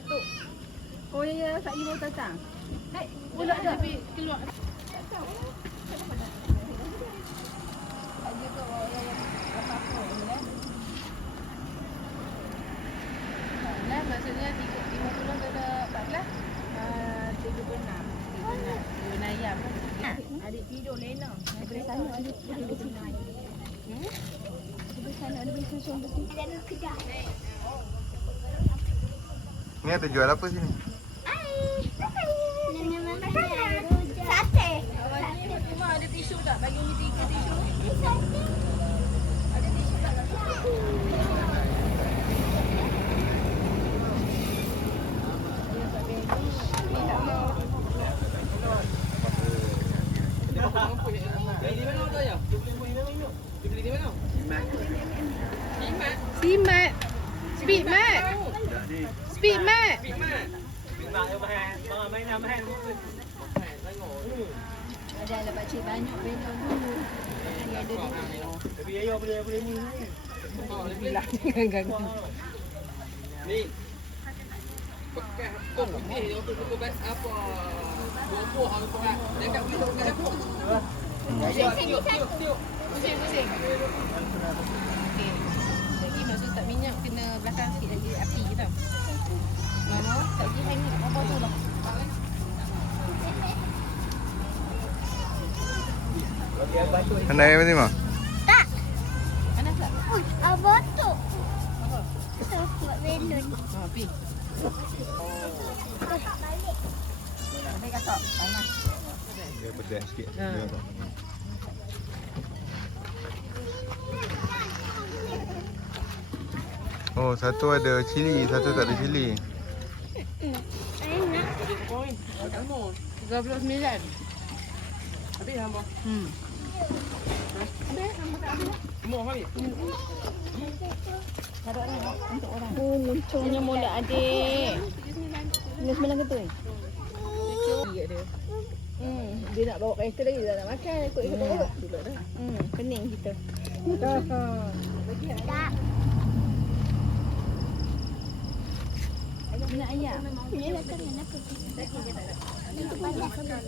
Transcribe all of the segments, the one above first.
batuk. Oh ya, ya, kat ibu datang. Hai, pulak dah. Tapi keluar. Lah maksudnya 50 ke 14 Ah, 36. 36 ayam Adik tidur lena. Daripada sana adik boleh ke sini. Hmm? Daripada sana ada boleh susun ke sini. Ada kedah. Ni ada jual apa sini? Dengan makanan. Sate. Cuma ada tisu tak? Bagi umi tiga tisu Simat Speed mat Speed mat Ada lah pakcik banyak belon dulu. Dia ada di Bilah dengan ganggu Ni. Bekas kau putih dia tu tu best apa? Buah-buah apa kan? Dekat pintu bekas apa? Tiup, tiup, tiup, tiup. Pusing pusing Okey Lagi minyak Kena belakang sikit lagi api tau Mama Tak pergi hang Apa tu lah Anda air ni mah? Tak. Panas tak? Ui, abang tu. Buat belon. Ha, api Balik. Tapi kata panas. Dia pedas sikit. Ha. Oh, satu ada cili, satu tak ada cili. Enak. 39 Habis hamba. Hmm Semua habis. Oh, muncungnya mula adik. Ini sembilan ke tu? eh? Dia Hmm, dia nak bawa kereta lagi dia nak makan ikut ikut bawa. Hmm, pening kita. Tak. Nak ayam. Dia nak kena nak pergi. Itu banyak sebab.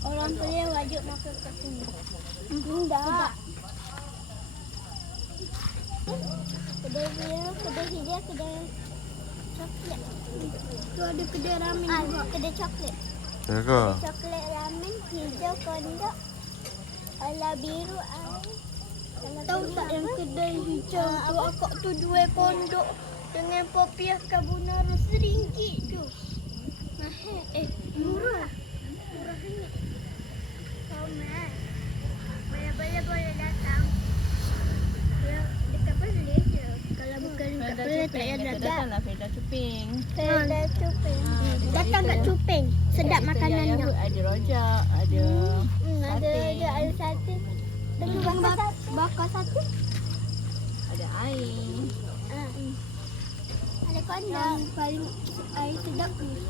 Orang boleh wajib masuk ke sini. Tidak. Kedai dia, kedai dia, kedai coklat. Tu ada kedai ramen juga. Kedai coklat. Ya ke? Coklat ramen, hijau kondok. Ala biru. Tahu tak yang kedai hijau tu akak tu dua kondok dengan popiah carbonara seringgit tu. Mahal. Eh, murah. Murah ni. Kau mah. Boleh-boleh boleh datang. Ya, dekat Perlis je. Kalau bukan dekat Perlis tak payah datang. Datang lah Firda Cuping. Ada cuping. Ah, Datang kat cuping. Sedap makanannya. Ada rojak, ada Hmm, ada Sate. ada sate. Dengan bakar sate. Bakar sate. ada air. Ha. Ada kondang. Yang paling air sedap ni.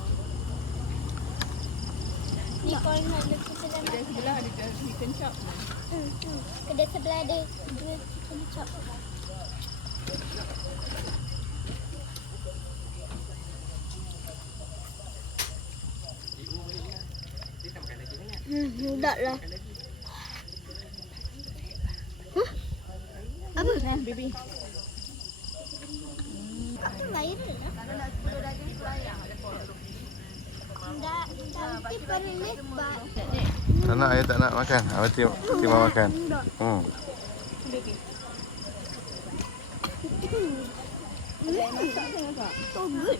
Ni kondang ada sedap. Kedai sebelah ada chicken chop. Hmm, hmm. Kedai sebelah ada chicken chop. Hmm, mudah lah. Baby. Lah? Tak, nak, ayah tak nak makan. Awak tim, tim makan. Hmm. Hmm, so good.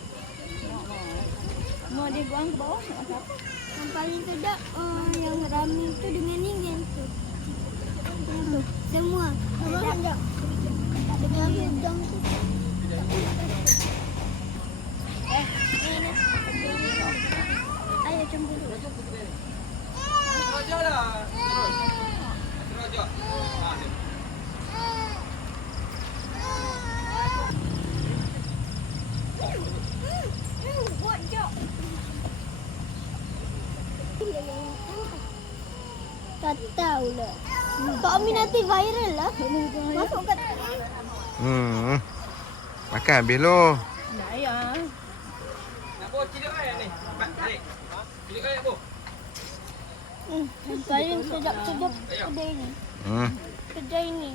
Mau dia buang ke bawah nak apa? Yang paling sedap uh, yang ramen tu dengan ni yang tu. Yang tu. Semua. Sedap. Kat tahu lah. Kau minati viral lah. Masuk kat. Hmm. Makan habis lo. Nak ya. Nak bawa cilik ayam ni. Cilik ayam bu. Hmm, paling sedap-sedap kedai ni. Hmm. Kedai ni.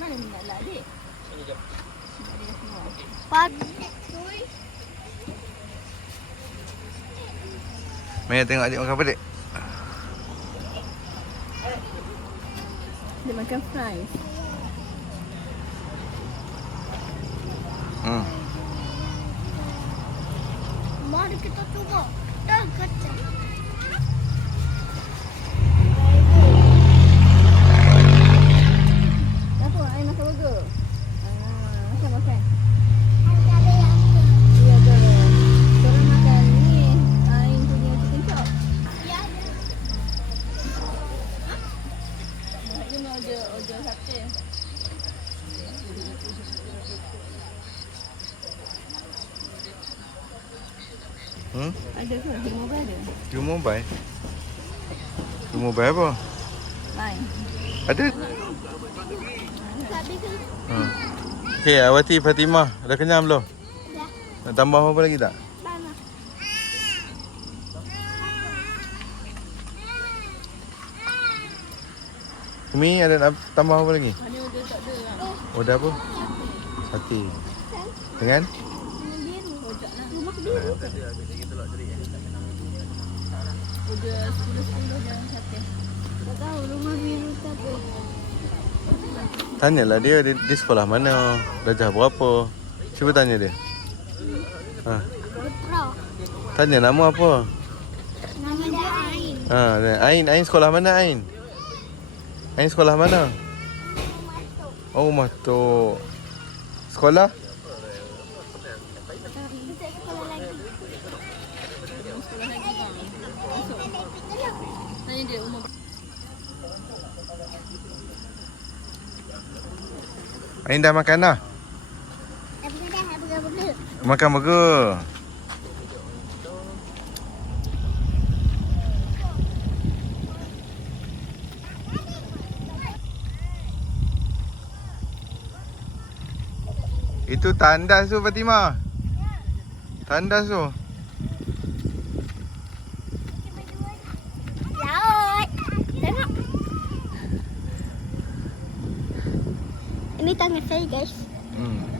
Mana ni nak lah adik? Sini jom. Pat. Maya tengok adik makan apa dik? Dia makan fries. Hmm. Mari kita cuba. Dah kacang. Apa? Air makan burger? Ah, makan makan. Ada yang Iya ke? Korang makan ni. Air punya chicken chop. Ya. Dia order order sate. Hmm? Ada ke? Di mobile ada? Di mobile. Di mobile apa? Lain. Ada. Hmm. Okey, Awati Fatimah, dah kenyang belum? Dah. Nak tambah apa lagi tak? Umi ada nak tambah apa lagi? Mana order tak ada lah. Oh, dah apa? Sate. Dengan? Rumah biru. Order 10-10 jangan sate. Tak tahu rumah biru tapi. Tanyalah dia, dia, dia sekolah mana? Darjah berapa? Cuba tanya dia. Ha. Tanya nama apa? Nama dia Ain. Ha, Ain, Ain sekolah mana Ain? Ain sekolah mana? Oh, rumah. Sekolah? Ain dah makan dah? Dah burger-burger. Makan burger. Itu tandas tu Fatimah. Tandas tu. Laut. Tengok. Ini tangan saya guys. Hmm.